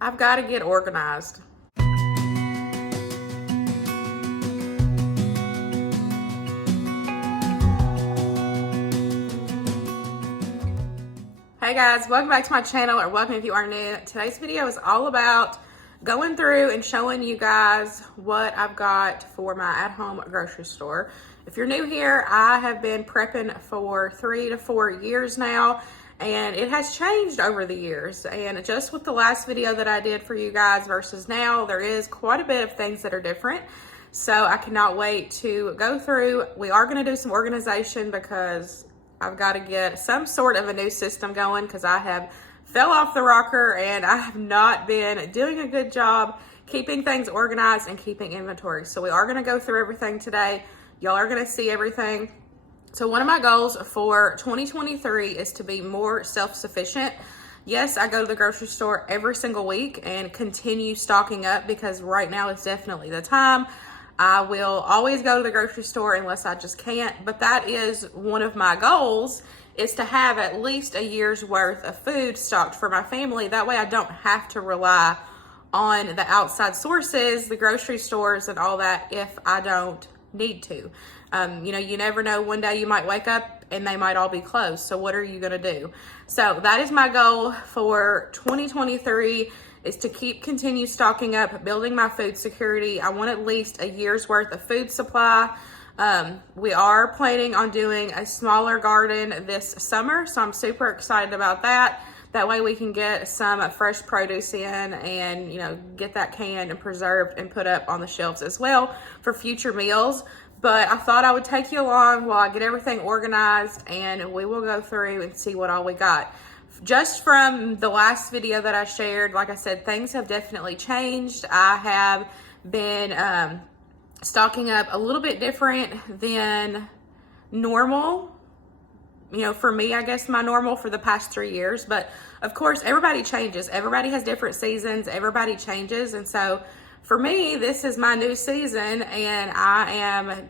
I've got to get organized. Hey guys, welcome back to my channel, or welcome if you are new. Today's video is all about going through and showing you guys what I've got for my at-home grocery store. If you're new here, I have been prepping for 3 to 4 years now, and it has changed over the years. And just with the last video that I did for you guys versus now, there is quite a bit of things that are different. So I cannot wait to go through. We are going to do some organization because I've got to get some sort of a new system going because I have fell off the rocker and I have not been doing a good job keeping things organized and keeping inventory. So we are going to go through everything today. Y'all are going to see everything. So one of my goals for 2023 is to be more self-sufficient. Yes, I go to the grocery store every single week and continue stocking up because right now is definitely the time. I will always go to the grocery store unless I just can't, but that is one of my goals, is to have at least a year's worth of food stocked for my family. That way I don't have to rely on the outside sources, the grocery stores and all that, if I don't need to. You know, you never know, one day you might wake up and they might all be closed. So what are you gonna do? So that is my goal for 2023. Is to continue stocking up, building my food security. I want at least a year's worth of food supply. We are planning on doing a smaller garden this summer, so I'm super excited about that. That way we can get some fresh produce in and, you know, get that canned and preserved and put up on the shelves as well for future meals. But I thought I would take you along while I get everything organized, and we will go through and see what all we got. Just from the last video that I shared, like I said, things have definitely changed. I have been stocking up a little bit different than normal. You know, for me, I guess my normal for the past 3 years. But of course, everybody changes. Everybody has different seasons. Everybody changes. And so for me, this is my new season, and I am,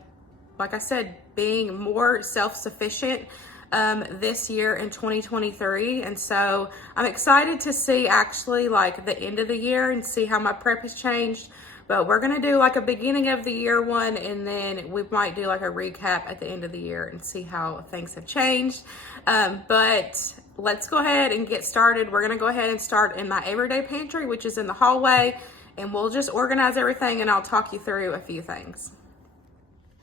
like I said, being more self-sufficient this year in 2023. And so I'm excited to see actually like the end of the year and see how my prep has changed. But we're gonna do like a beginning of the year one, and then we might do like a recap at the end of the year and see how things have changed. But let's go ahead and get started. We're gonna go ahead and start in my everyday pantry, which is in the hallway, and we'll just organize everything and I'll talk you through a few things.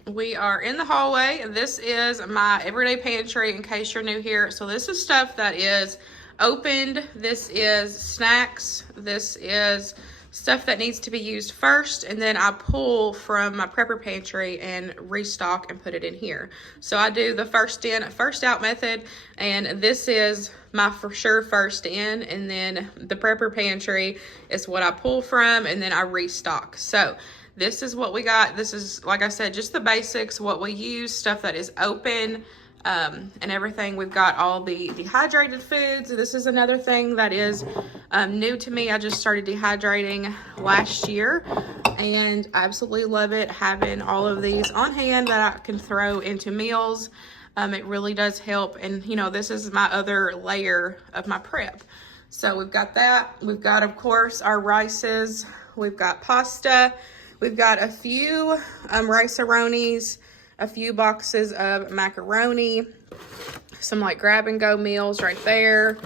We are in the hallway. This is my everyday pantry in case you're new here. So this is stuff that is opened. This is snacks. This is stuff that needs to be used first, and then I pull from my prepper pantry and restock and put it in here. So I do the first in, first out method, and this is my for sure first in, and then the prepper pantry is what I pull from, and then I restock. So this is what we got. This is, like I said, just the basics, what we use, stuff that is open, and everything. We've got all the dehydrated foods. This is another thing that is new to me. I just started dehydrating last year, and I absolutely love it, having all of these on hand that I can throw into meals. It really does help, and you know, this is my other layer of my prep. So we've got that. We've got, of course, our rices. We've got pasta. We've got a few rice-a-ronis, a few boxes of macaroni, some like grab-and-go meals right there.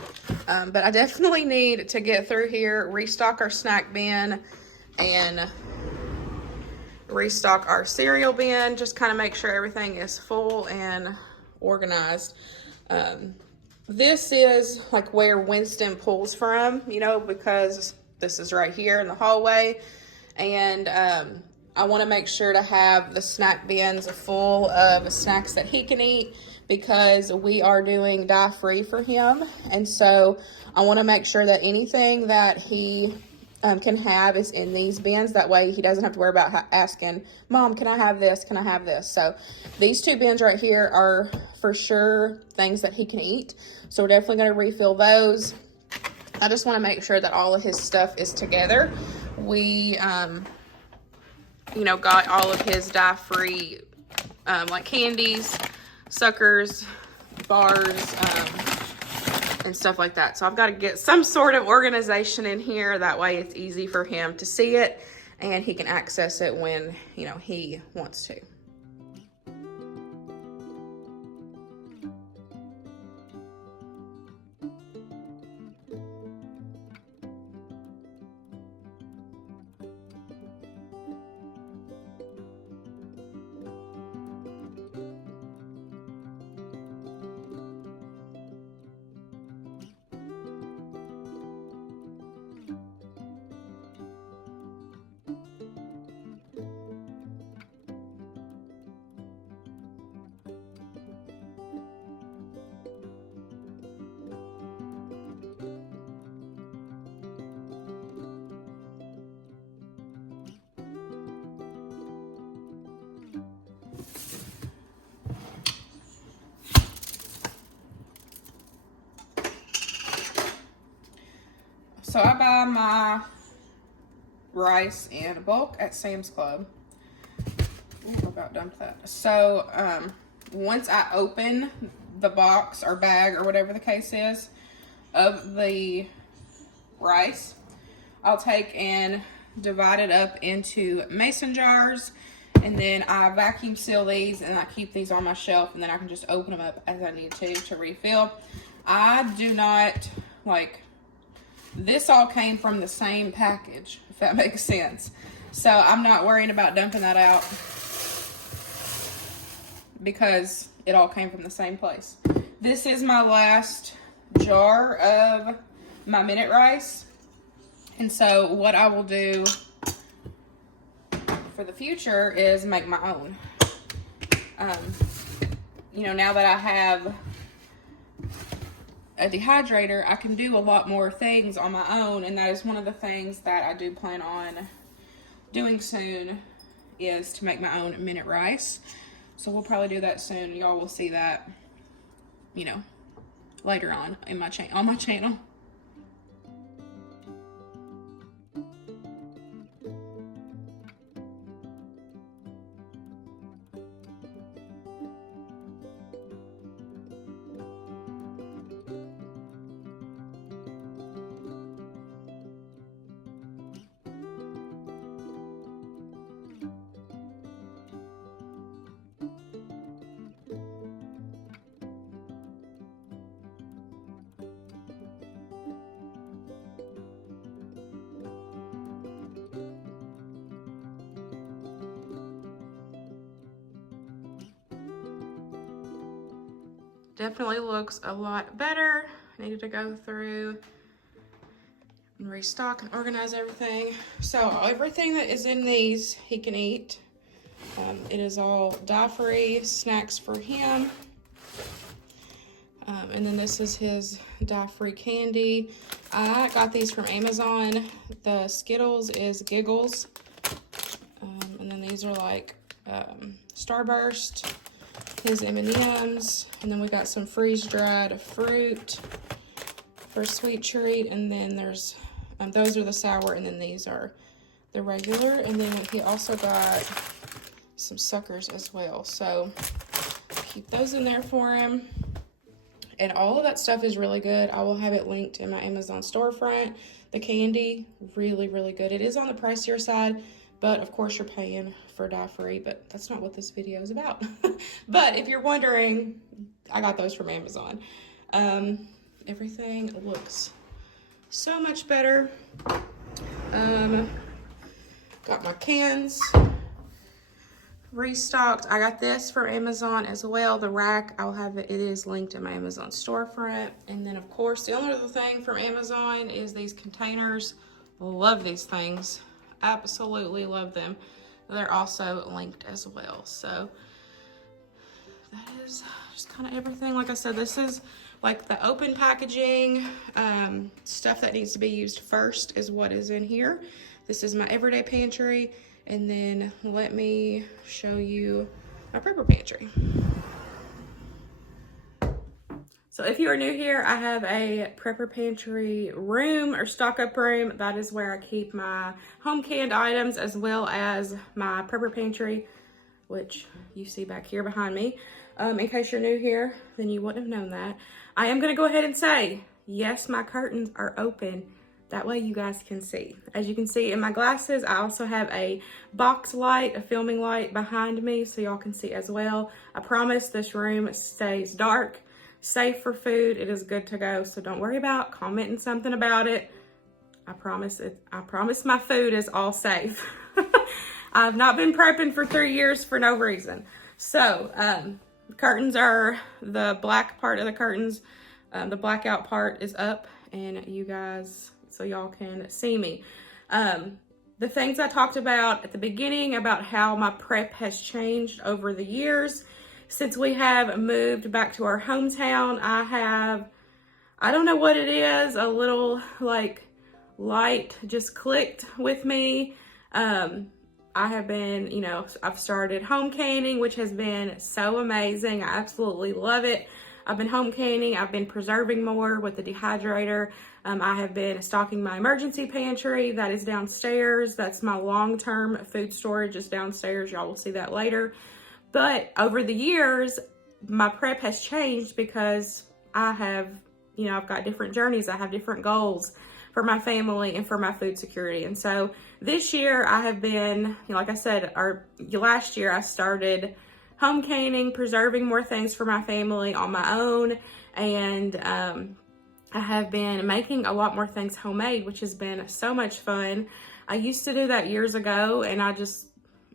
But I definitely need to get through here, restock our snack bin, and restock our cereal bin. Just kind of make sure everything is full and organized. This is like where Winston pulls from, you know, because this is right here in the hallway. And I want to make sure to have the snack bins full of snacks that he can eat, because we are doing dye-free for him. And so I want to make sure that anything that he can have is in these bins. That way he doesn't have to worry about asking, Mom, can I have this? Can I have this? So these two bins right here are for sure things that he can eat. So we're definitely going to refill those. I just want to make sure that all of his stuff is together. We, you know, got all of his dye-free, like candies, suckers, bars, and stuff like that. So I've got to get some sort of organization in here. That way it's easy for him to see it and he can access it when, you know, he wants to. So I buy my rice in bulk at Sam's Club. Ooh, I about dumped that. So once I open the box or bag or whatever the case is of the rice, I'll take and divide it up into mason jars, and then I vacuum seal these and I keep these on my shelf, and then I can just open them up as I need to refill. I do not like, this all came from the same package, if that makes sense. So I'm not worrying about dumping that out because it all came from the same place. This is my last jar of my minute rice. And so what I will do for the future is make my own. You know, now that I have a dehydrator, I can do a lot more things on my own, and that is one of the things that I do plan on doing soon, is to make my own minute rice. So we'll probably do that soon. Y'all will see that, you know, later on in my on my channel. Definitely looks a lot better. Needed to go through and restock and organize everything. So everything that is in these he can eat. It is all dye-free snacks for him. And then this is his dye-free candy. I got these from Amazon. The Skittles is Giggles. And then these are like Starburst, his M&Ms, and then we got some freeze-dried fruit for a sweet treat, and then there's those are the sour, and then these are the regular, and then he also got some suckers as well, so keep those in there for him. And all of that stuff is really good. I will have it linked in my Amazon storefront. The candy, really, really good. It is on the pricier side, but of course you're paying for dye-free, but that's not what this video is about. But if you're wondering, I got those from Amazon. Everything looks so much better. Got my cans restocked. I got this from Amazon as well. The rack, I'll have it, it is linked in my Amazon storefront. And then of course, the only other thing from Amazon is these containers. Love these things. Absolutely love them. They're also linked as well. So that is just kind of everything. Like I said, this is like the open packaging, stuff that needs to be used first is what is in here. This is my everyday pantry. And then let me show you my prepper pantry. So if you are new here, I have a prepper pantry room or stock up room. That is where I keep my home canned items as well as my prepper pantry, which you see back here behind me. In case you're new here, then you wouldn't have known that. I am gonna go ahead and say, yes, my curtains are open. That way you guys can see. As you can see in my glasses, I also have a box light, a filming light behind me so y'all can see as well. I promise this room stays dark, safe for food. It is good to go, so don't worry about commenting something about it. I promise my food is all safe. I've not been prepping for 3 years for no reason. So, curtains are the black part of the curtains. The blackout part is up, and you guys, so y'all can see me. The things I talked about at the beginning about how my prep has changed over the years. Since we have moved back to our hometown, I don't know what it is, a little like light just clicked with me. I have been, I've started home canning, which has been so amazing. I absolutely love it. I've been home canning. I've been preserving more with the dehydrator. I have been stocking my emergency pantry. That is downstairs. That's my long-term food storage is downstairs. Y'all will see that later. But over the years, my prep has changed because I have, I've got different journeys. I have different goals for my family and for my food security. And so this year I have been, like I said, last year I started home canning, preserving more things for my family on my own. And I have been making a lot more things homemade, which has been so much fun. I used to do that years ago, and I just,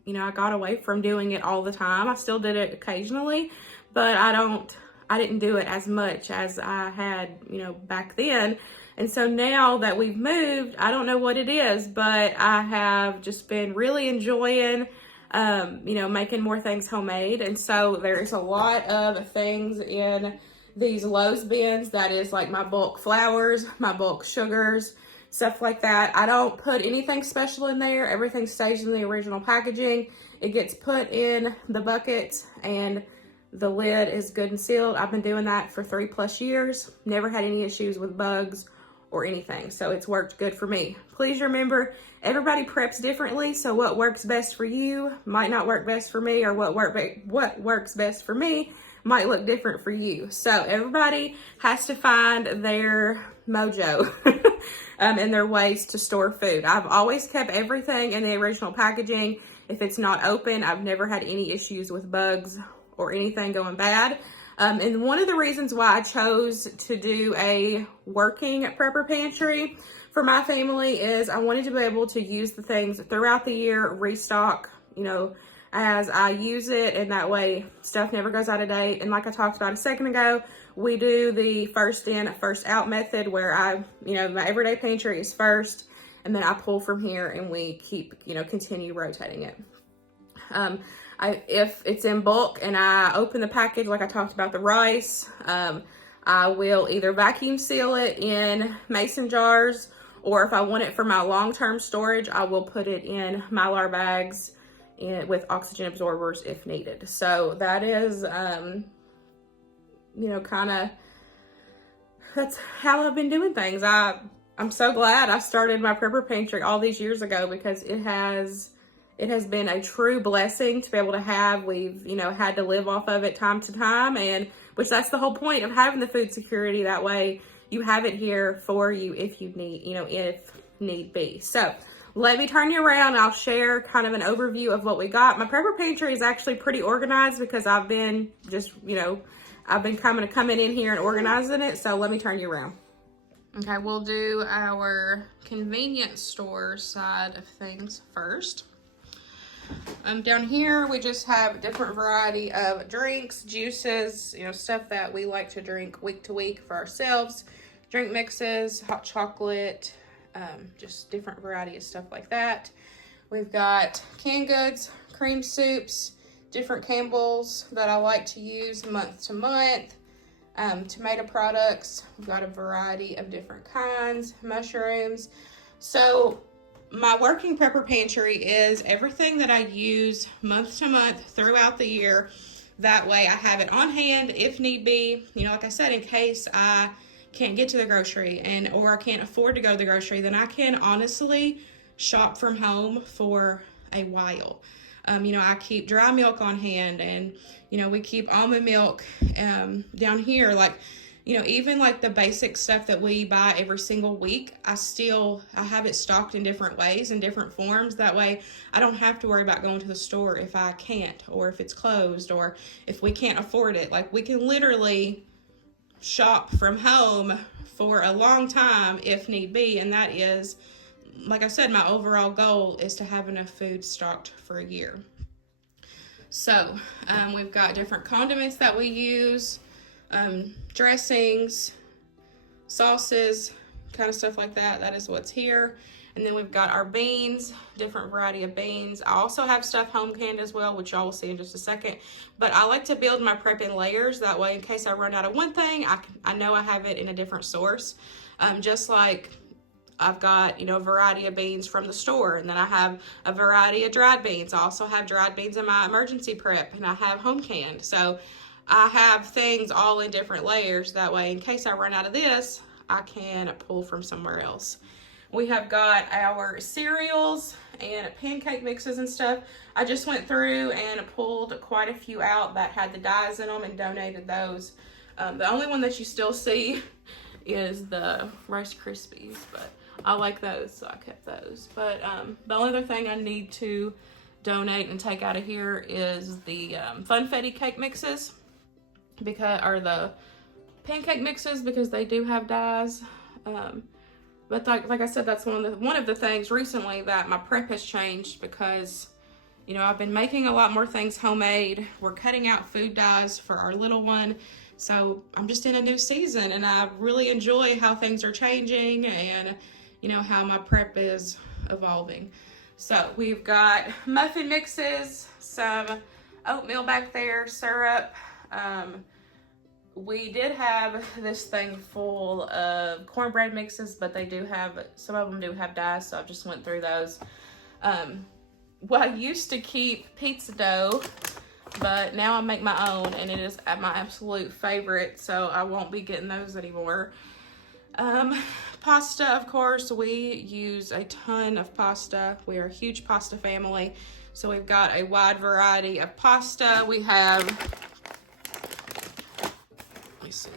I got away from doing it all the time. I still did it occasionally, but I didn't do it as much as I had, back then. And so now that we've moved, I don't know what it is, but I have just been really enjoying, making more things homemade. And so there's a lot of things in these Lowe's bins. That is like my bulk flours, my bulk sugars, stuff like that. I don't put anything special in there. Everything stays in the original packaging. It gets put in the buckets and the lid is good and sealed. I've been doing that for 3+ years. Never had any issues with bugs or anything. So it's worked good for me. Please remember, everybody preps differently. So what works best for you might not work best for me, or what works best for me might look different for you. So everybody has to find their mojo and their ways to store food. I've always kept everything in the original packaging. If it's not open, I've never had any issues with bugs or anything going bad. And one of the reasons why I chose to do a working prepper pantry for my family is I wanted to be able to use the things throughout the year, restock, as I use it, and that way stuff never goes out of date. And like I talked about a second ago, we do the first in, first out method where my everyday pantry is first, and then I pull from here and we keep, continue rotating it. If it's in bulk and I open the package, like I talked about the rice, I will either vacuum seal it in mason jars, or if I want it for my long-term storage, I will put it in Mylar bags with oxygen absorbers if needed. So that is, that's how I've been doing things. I'm so glad I started my prepper pantry all these years ago, because it has been a true blessing to be able to have. We've, had to live off of it time to time, and which that's the whole point of having the food security. That way you have it here for you if you need, if need be. So let me turn you around. I'll share kind of an overview of what we got. My prepper pantry is actually pretty organized because I've been just, I've been coming in here and organizing it. So let me turn you around. Okay, we'll do our convenience store side of things first. Down here, we just have a different variety of drinks, juices, stuff that we like to drink week to week for ourselves. Drink mixes, hot chocolate, just different variety of stuff like that. We've got canned goods, cream soups, different Campbell's that I like to use month to month. Tomato products, we've got a variety of different kinds, mushrooms. So my working prepper pantry is everything that I use month to month throughout the year. That way I have it on hand if need be. Like I said, in case I can't get to the grocery or I can't afford to go to the grocery, then I can honestly shop from home for a while. You know, I keep dry milk on hand, and, you know, we keep almond milk down here. Like, you know, even like the basic stuff that we buy every single week, I have it stocked in different ways and different forms. That way I don't have to worry about going to the store if I can't, or if it's closed, or if we can't afford it. Like, we can literally shop from home for a long time if need be. And that is, like I said, my overall goal is to have enough food stocked for a year. So we've got different condiments that we use, dressings, sauces, kind of stuff like that. That is what's here. And then we've got our beans, different variety of beans. I also have stuff home canned as well, which y'all will see in just a second. But I like to build my prep in layers. That way, in case I run out of one thing, I know I have it in a different source. Just like I've got, you know, a variety of beans from the store, and then I have a variety of dried beans. I also have dried beans in my emergency prep, and I have home canned. So I have things all in different layers. That way, in case I run out of this, I can pull from somewhere else. We have got our cereals and pancake mixes and stuff. I just went through and pulled quite a few out that had the dyes in them and donated those. The only one that you still see is the Rice Krispies, but I like those, so I kept those. But the only other thing I need to donate and take out of here is the Funfetti cake mixes, or the pancake mixes, because they do have dyes. But like I said, that's one of the things recently that my prep has changed, because, you know, I've been making a lot more things homemade. We're cutting out food dyes for our little one. So I'm just in a new season, and I really enjoy how things are changing and, you know, how my prep is evolving. So we've got muffin mixes, some oatmeal back there, syrup. We did have this thing full of cornbread mixes, but some of them do have dyes, so I just went through those. Well, I used to keep pizza dough, but now I make my own, and it is my absolute favorite, so I won't be getting those anymore. Pasta, of course, we use a ton of pasta. We are a huge pasta family, so we've got a wide variety of pasta. We have, let me see,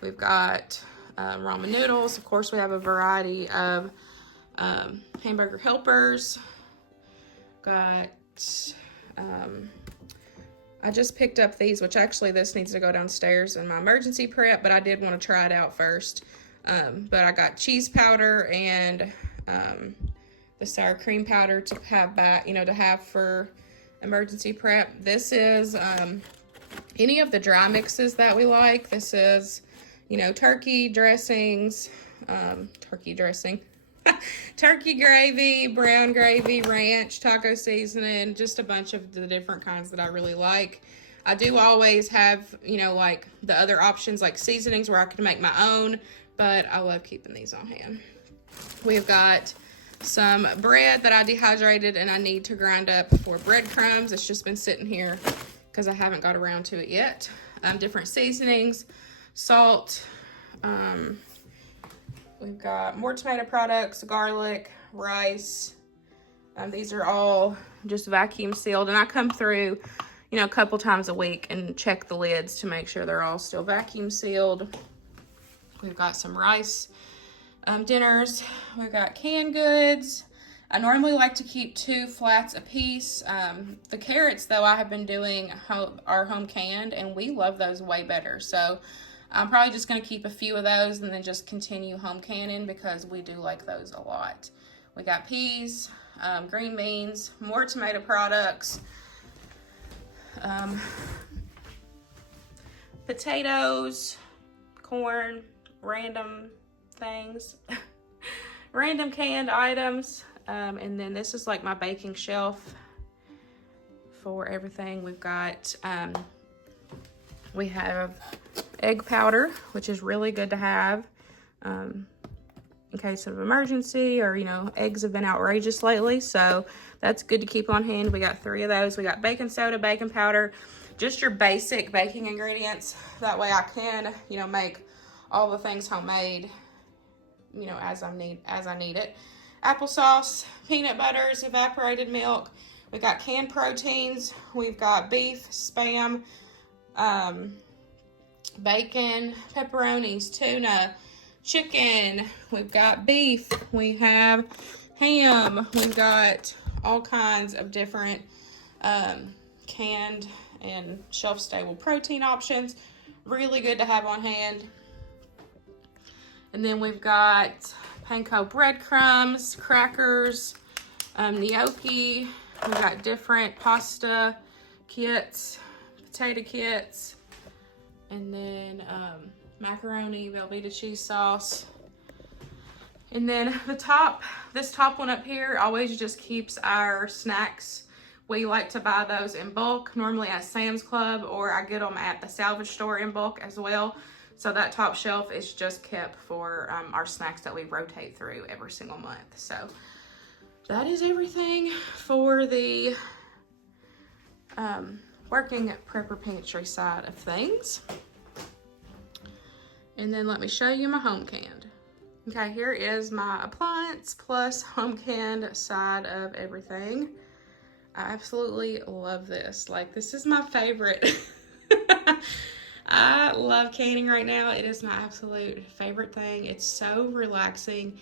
we've got ramen noodles. Of course, we have a variety of hamburger helpers. Got, I just picked up these, which actually this needs to go downstairs in my emergency prep, but I did want to try it out first. But I got cheese powder and the sour cream powder to have back, you know, to have for emergency prep. This is any of the dry mixes that we like. This is, you know, turkey dressings, turkey gravy, brown gravy, ranch, taco seasoning, just a bunch of the different kinds that I really like. I do always have, you know, like the other options like seasonings where I can make my own, but I love keeping these on hand. We've got some bread that I dehydrated and I need to grind up for breadcrumbs. It's just been sitting here because I haven't got around to it yet. Different seasonings, salt, we've got more tomato products, garlic, rice. These are all just vacuum sealed, and I come through, you know, a couple times a week and check the lids to make sure they're all still vacuum sealed. We've got some rice dinners. We've got canned goods. I normally like to keep 2 flats a piece. The carrots, though, I have been doing are home canned, and we love those way better. So I'm probably just going to keep a few of those and then just continue home canning because we do like those a lot. We got peas, green beans, more tomato products, potatoes, corn, random things, random canned items. And then this is like my baking shelf for everything. We've got, we have egg powder, which is really good to have in case of emergency, or, you know, eggs have been outrageous lately, so that's good to keep on hand. We got 3 of those. We got baking soda, baking powder, just your basic baking ingredients. That way I can, you know, make all the things homemade, you know, as I need it. Applesauce, peanut butters, evaporated milk. We got canned proteins. We've got beef, Spam, bacon, pepperonis, tuna, chicken. We've got beef. We have ham. We've got all kinds of different canned and shelf-stable protein options. Really good to have on hand. And then we've got panko breadcrumbs, crackers, gnocchi. We've got different pasta kits, potato kits, and then macaroni, Velveeta cheese sauce. And then this top one up here always just keeps our snacks. We like to buy those in bulk, normally at Sam's Club, or I get them at the salvage store in bulk as well. So that top shelf is just kept for our snacks that we rotate through every single month. So that is everything for the working prepper pantry side of things. And then let me show you my home canned. Okay, here is my appliance plus home canned side of everything. I absolutely love this. Like, this is my favorite. I love canning right now. It is my absolute favorite thing. It's so relaxing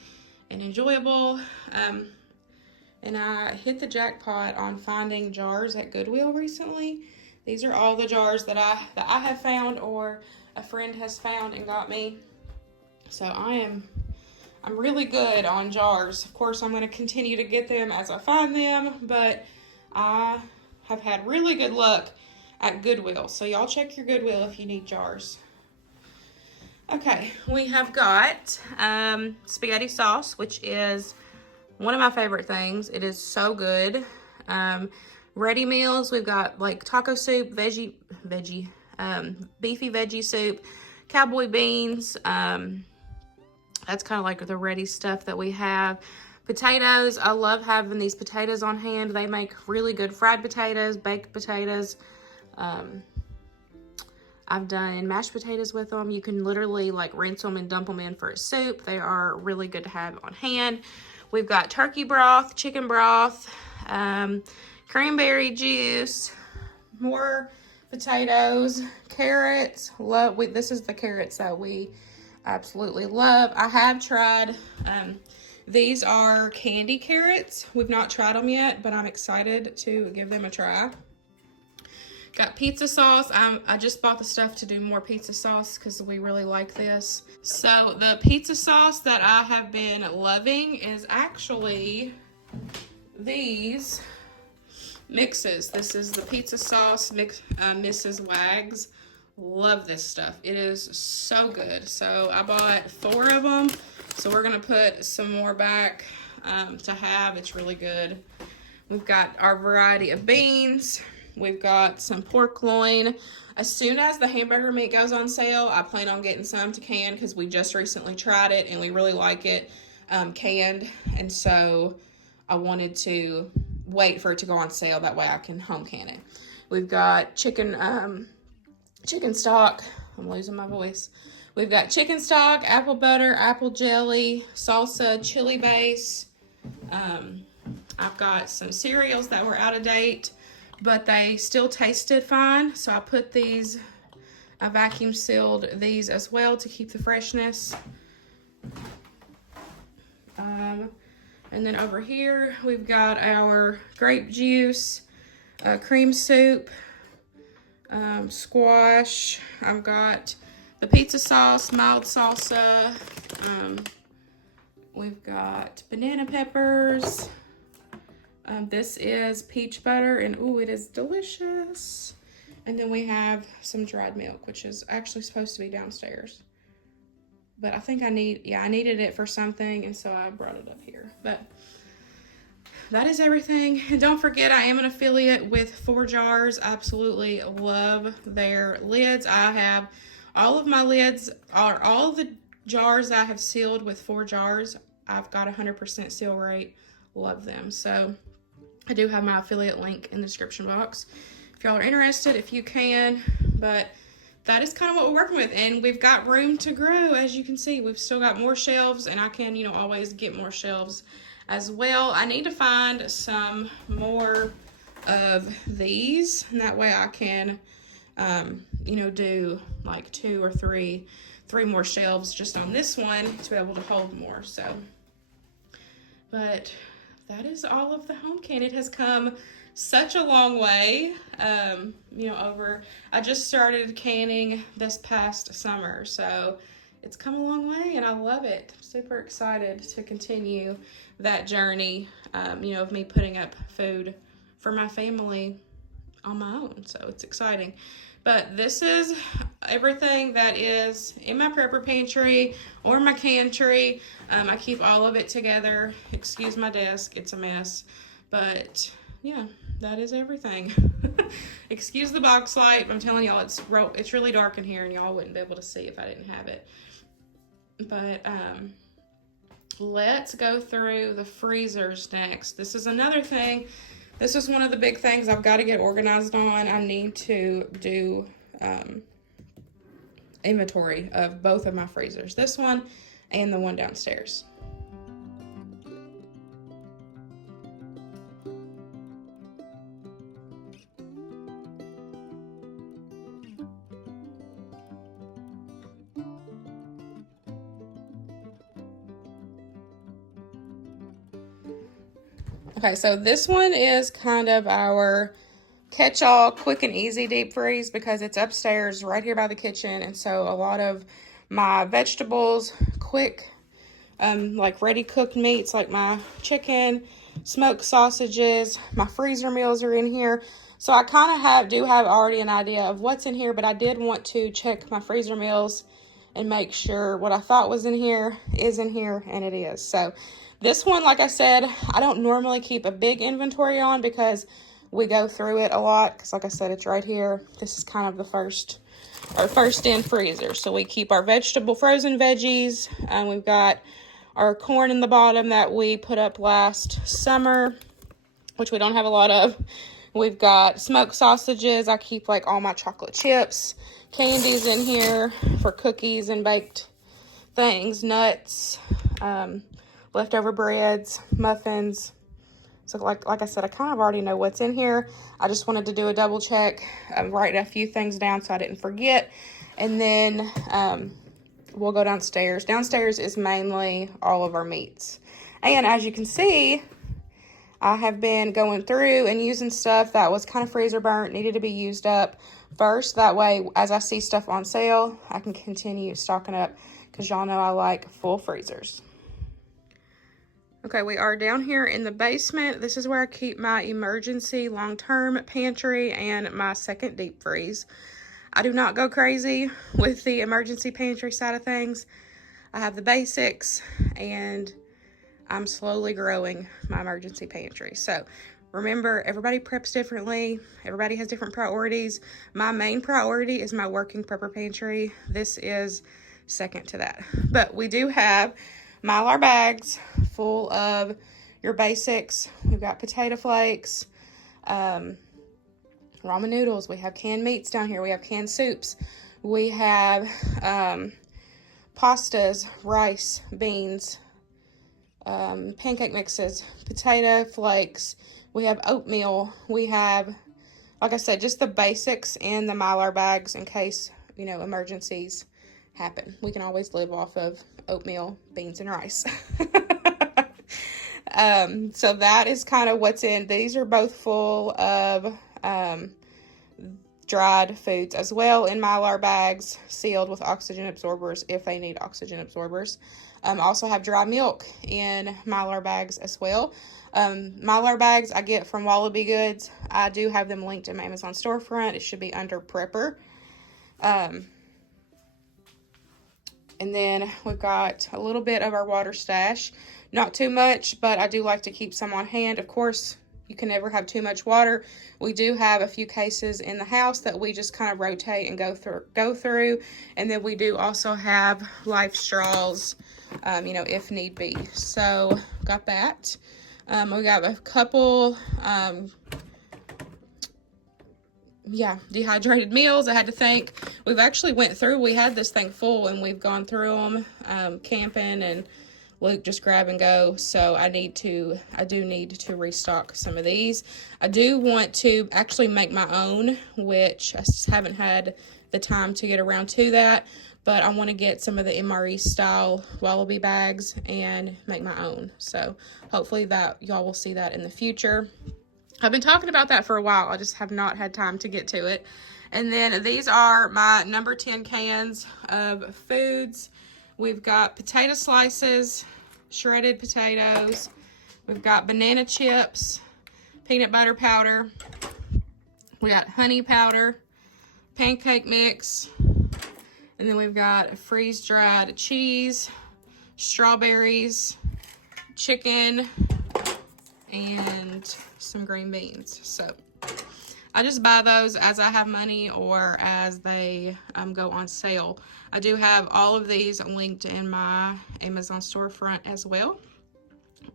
and enjoyable. And I hit the jackpot on finding jars at Goodwill recently. These are all the jars that I have found or a friend has found and got me. So I'm really good on jars. Of course, I'm going to continue to get them as I find them, but I have had really good luck at Goodwill. So y'all check your Goodwill if you need jars. Okay, we have got spaghetti sauce, which is one of my favorite things. It is so good. Ready meals, we've got like taco soup, beefy veggie soup, cowboy beans. That's kind of like the ready stuff that we have. Potatoes, I love having these potatoes on hand. They make really good fried potatoes, baked potatoes. I've done mashed potatoes with them. You can literally like rinse them and dump them in for a soup. They are really good to have on hand. We've got turkey broth, chicken broth, cranberry juice, more potatoes, carrots. This is the carrots that we absolutely love. I have tried, these are candy carrots. We've not tried them yet, but I'm excited to give them a try. Got pizza sauce. I just bought the stuff to do more pizza sauce because we really like this. So the pizza sauce that I have been loving is actually these mixes. This is the pizza sauce mix, Mrs. Wags. Love this stuff. It is so good. So I bought 4 of them. So we're gonna put some more back to have. It's really good. We've got our variety of beans. We've got some pork loin. As soon as the hamburger meat goes on sale, I plan on getting some to can because we just recently tried it and we really like it canned. And so I wanted to wait for it to go on sale. That way I can home can it. We've got chicken stock. I'm losing my voice. We've got chicken stock, apple butter, apple jelly, salsa, chili base. I've got some cereals that were out of date, but they still tasted fine. So I put these, I vacuum sealed these as well to keep the freshness. And then over here, we've got our grape juice, cream soup, squash. I've got the pizza sauce, mild salsa. We've got banana peppers. This is peach butter, and ooh, it is delicious. And then we have some dried milk, which is actually supposed to be downstairs. But I think I needed it for something, and so I brought it up here. But that is everything. And don't forget, I am an affiliate with 4 Jars. I absolutely love their lids. I have all of my lids, all the jars I have sealed with 4 Jars. I've got 100% seal rate. Love them. So I do have my affiliate link in the description box if y'all are interested, if you can. But that is kind of what we're working with, and we've got room to grow. As you can see, we've still got more shelves, and I can, always get more shelves as well. I need to find some more of these, and that way I can, you know, do like 2 or 3 more shelves just on this one to be able to hold more. So, but that is all of the home can. It has come such a long way. You know, I just started canning this past summer, so it's come a long way and I love it. I'm super excited to continue that journey, you know, of me putting up food for my family on my own. So it's exciting. But this is everything that is in my prepper pantry or my cantry. I keep all of it together. Excuse my desk, it's a mess. But yeah, that is everything. Excuse the box light. I'm telling y'all, it's really dark in here and y'all wouldn't be able to see if I didn't have it. But let's go through the freezers next. This is another thing. This is one of the big things I've got to get organized on. I need to do inventory of both of my freezers. This one and the one downstairs. Okay, so this one is kind of our catch-all quick and easy deep freeze because it's upstairs right here by the kitchen, and so a lot of my vegetables, quick, like ready cooked meats like my chicken, smoked sausages, my freezer meals are in here. So I kind of do have already an idea of what's in here, but I did want to check my freezer meals and make sure what I thought was in here is in here, and it is. So this one, like I said, I don't normally keep a big inventory on because we go through it a lot. Because like I said, it's right here. This is kind of the first in freezer. So we keep our frozen veggies. And we've got our corn in the bottom that we put up last summer, which we don't have a lot of. We've got smoked sausages. I keep like all my chocolate chips, candies in here for cookies and baked things, nuts, leftover breads, muffins. So like I said, I kind of already know what's in here. I just wanted to do a double check, write a few things down so I didn't forget. And then we'll go downstairs. Downstairs is mainly all of our meats. And as you can see, I have been going through and using stuff that was kind of freezer burnt, needed to be used up first. That way, as I see stuff on sale, I can continue stocking up because y'all know I like full freezers. Okay, we are down here in the basement. This is where I keep my emergency long-term pantry and my second deep freeze. I do not go crazy with the emergency pantry side of things. I have the basics, and I'm slowly growing my emergency pantry. So remember, everybody preps differently. Everybody has different priorities. My main priority is my working prepper pantry. This is second to that. But we do have Mylar bags full of your basics. We've got potato flakes, ramen noodles. We have canned meats down here. We have canned soups. We have pastas, rice, beans, pancake mixes, potato flakes. We have oatmeal. We have, like I said, just the basics in the Mylar bags in case, you know, emergencies happen. We can always live off of oatmeal, beans, and rice. So that is kind of what's in. These are both full of dried foods as well in Mylar bags, sealed with oxygen absorbers if they need oxygen absorbers. Also have dry milk in Mylar bags as well. Mylar bags I get from Wallaby Goods. I do have them linked in my Amazon storefront. It should be under Prepper. And then we've got a little bit of our water stash. Not too much, but I do like to keep some on hand. Of course, you can never have too much water. We do have a few cases in the house that we just kind of rotate and go through. And then we do also have life straws, you know, if need be. So, got that. We got a couple, dehydrated meals. I had to think. We've actually went through, we had this thing full and we've gone through them, camping and Luke just grab and go. So I do need to restock some of these. I do want to actually make my own, which I just haven't had the time to get around to that. But I want to get some of the MRE style Wallaby bags and make my own. So hopefully that y'all will see that in the future. I've been talking about that for a while. I just have not had time to get to it. And then these are my number 10 cans of foods. We've got potato slices, shredded potatoes. We've got banana chips, peanut butter powder. We got honey powder, pancake mix. And then we've got freeze-dried cheese, strawberries, chicken, and some green beans. So I just buy those as I have money or as they go on sale. I do have all of these linked in my Amazon storefront as well.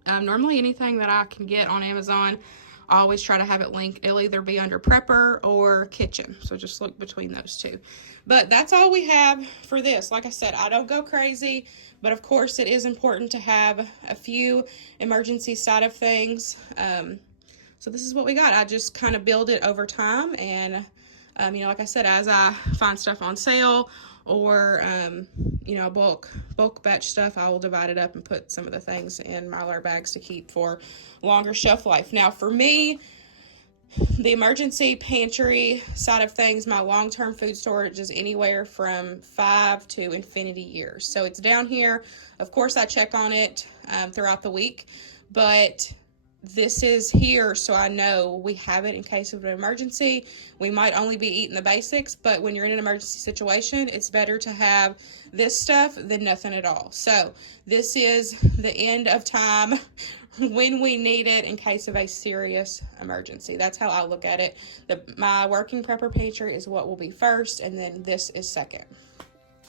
Normally anything that I can get on Amazon, I always try to have it linked. It'll either be under prepper or kitchen. So just look between those two. But that's all we have for this. Like I said, I don't go crazy, but of course it is important to have a few emergency side of things. So this is what we got. I just kind of build it over time, and you know, like I said, as I find stuff on sale or you know, bulk batch stuff, I will divide it up and put some of the things in Mylar bags to keep for longer shelf life. Now for me, the emergency pantry side of things, my long-term food storage is anywhere from 5 to infinity years. So it's down here. Of course, I check on it throughout the week, but this is here so I know we have it in case of an emergency. We might only be eating the basics, but when you're in an emergency situation, it's better to have this stuff than nothing at all. So this is the end of time when we need it in case of a serious emergency. That's how I look at it. My working prepper pantry is what will be first, and then this is second.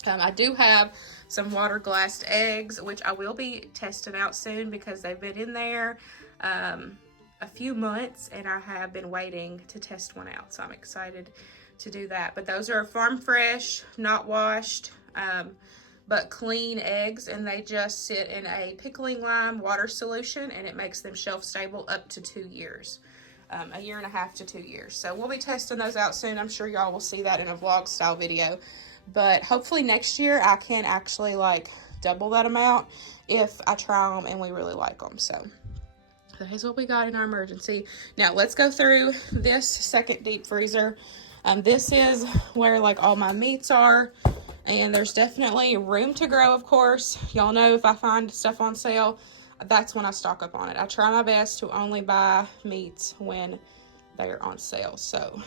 I do have some water glassed eggs, which I will be testing out soon because they've been in there a few months, and I have been waiting to test one out, so I'm excited to do that. But those are farm fresh, not washed, but clean eggs, and they just sit in a pickling lime water solution, and it makes them shelf stable up to 2 years, a year and a half to 2 years. So we'll be testing those out soon. I'm sure y'all will see that in a vlog style video, but hopefully next year I can actually like double that amount if I try them and we really like them. So that is what we got in our emergency. Now let's go through this second deep freezer. This is where like all my meats are, and there's definitely room to grow, of course. Y'all know if I find stuff on sale, that's when I stock up on it. I try my best to only buy meats when they're on sale. So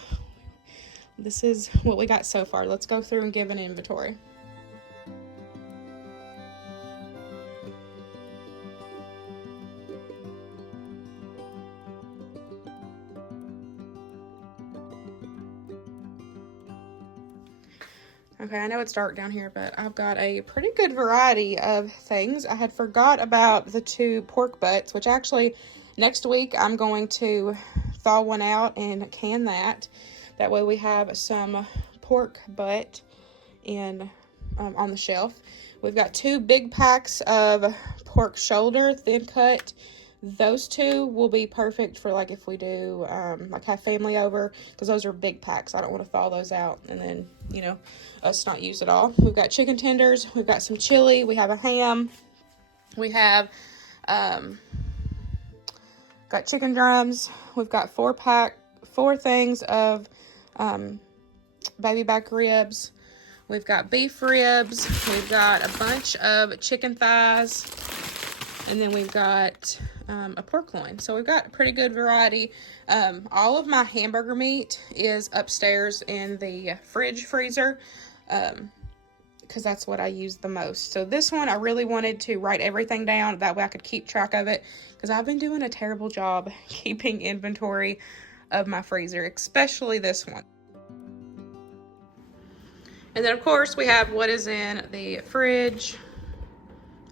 this is what we got so far. Let's go through and give an inventory. Okay, I know it's dark down here, but I've got a pretty good variety of things. I had forgot about the 2 pork butts, which actually next week I'm going to thaw one out and can that. That way we have some pork butt in on the shelf. We've got 2 big packs of pork shoulder, thin cut. Those 2 will be perfect for like if we do like have family over, because those are big packs. I don't want to thaw those out and then, you know, us not use it all. We've got chicken tenders, we've got some chili, we have a ham, we have got chicken drums, we've got 4 things of baby back ribs, we've got beef ribs, we've got a bunch of chicken thighs, and then we've got a pork loin. So we've got a pretty good variety. All of my hamburger meat is upstairs in the freezer, because that's what I use the most. So this one, I really wanted to write everything down. That way I could keep track of it, because I've been doing a terrible job keeping inventory of my freezer, especially this one. And then of course we have what is in the fridge.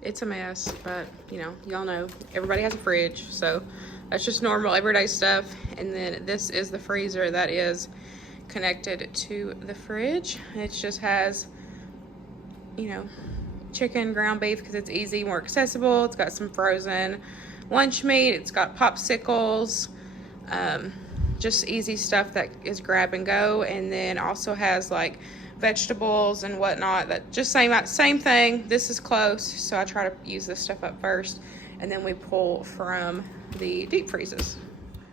It's a mess, but you know, y'all know everybody has a fridge, so that's just normal everyday stuff. And then this is the freezer that is connected to the fridge. It just has, you know, chicken, ground beef, because it's easy, more accessible. It's got some frozen lunch meat. It's got popsicles, just easy stuff that is grab and go. And then also has like vegetables and whatnot that just same thing. This is close, so I try to use this stuff up first, and then we pull from the deep freezes.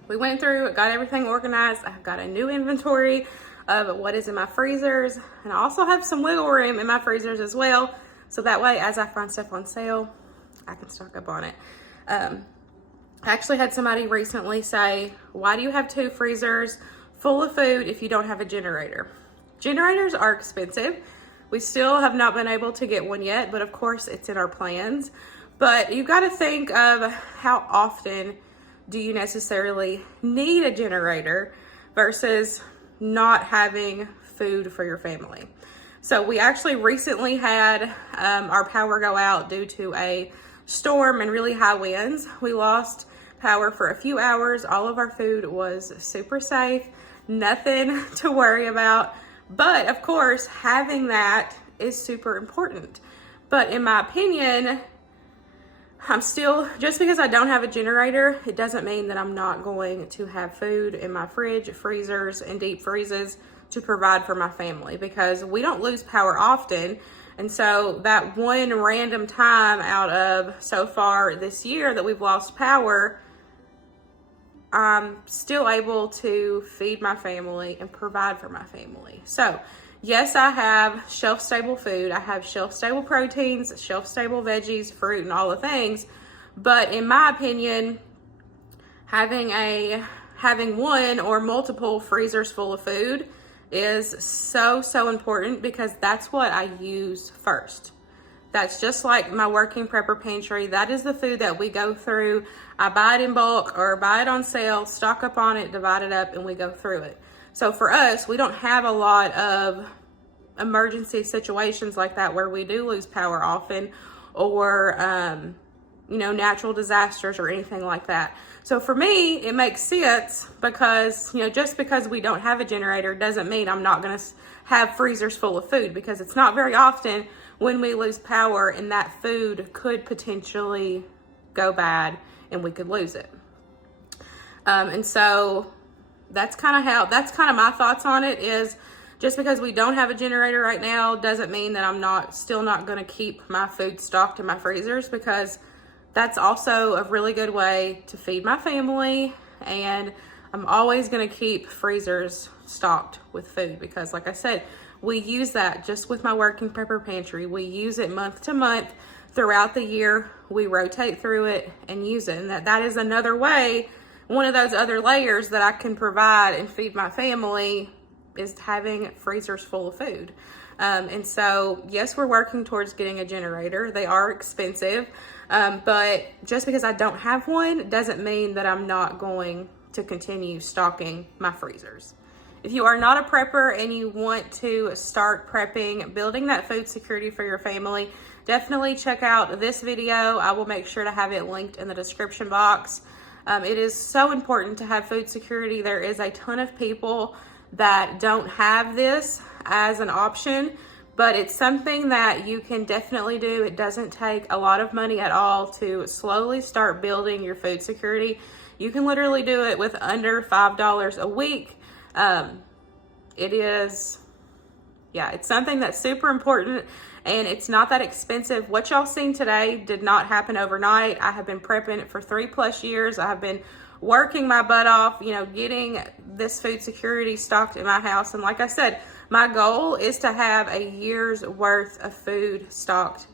We went through, got everything organized. I've got a new inventory of what is in my freezers, and I also have some wiggle room in my freezers as well, so that way as I find stuff on sale, I can stock up on it. I actually had somebody recently say, why do you have 2 freezers full of food if you don't have a generator? Generators are expensive. We still have not been able to get one yet, but of course it's in our plans. But you've got to think of how often do you necessarily need a generator versus not having food for your family. So we actually recently had our power go out due to a storm and really high winds. We lost power for a few hours. All of our food was super safe, nothing to worry about. But of course, having that is super important. But in my opinion, just because I don't have a generator, it doesn't mean that I'm not going to have food in my fridge, freezers, and deep freezes to provide for my family, because we don't lose power often. And so that one random time out of so far this year that we've lost power, I'm still able to feed my family and provide for my family. So yes, I have shelf-stable food. I have shelf-stable proteins, shelf-stable veggies, fruit, and all the things. But in my opinion, having one or multiple freezers full of food is so important, because that's what I use first. That's just like my working prepper pantry. That is the food that we go through. I buy it in bulk or buy it on sale, stock up on it, divide it up, and we go through it. So for us, we don't have a lot of emergency situations like that where we do lose power often, or natural disasters or anything like that. So for me, it makes sense, because just because we don't have a generator doesn't mean I'm not going to have freezers full of food, because it's not very often when we lose power and that food could potentially go bad and we could lose it. And so that's kind of my thoughts on it. Is just because we don't have a generator right now doesn't mean that I'm still not going to keep my food stocked in my freezers, because that's also a really good way to feed my family. And I'm always going to keep freezers stocked with food, because like I said, we use that just with my working prepper pantry. We use it month to month throughout the year. We rotate through it and use it. And that is another way, one of those other layers that I can provide and feed my family, is having freezers full of food. And so, yes, we're working towards getting a generator. They are expensive, but just because I don't have one doesn't mean that I'm not going to continue stocking my freezers. If you are not a prepper and you want to start prepping, building that food security for your family, definitely check out this video. I will make sure to have it linked in the description box. It is so important to have food security. There is a ton of people that don't have this as an option, but it's something that you can definitely do. It doesn't take a lot of money at all to slowly start building your food security. You can literally do it with under $5 a week. It's something that's super important, and it's not that expensive. What y'all seen today did not happen overnight. I have been prepping for 3+ years. I have been working my butt off, getting this food security stocked in my house. And like I said, my goal is to have a year's worth of food stocked,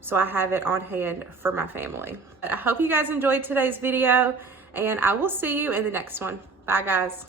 so I have it on hand for my family. I hope you guys enjoyed today's video, and I will see you in the next one. Bye, guys.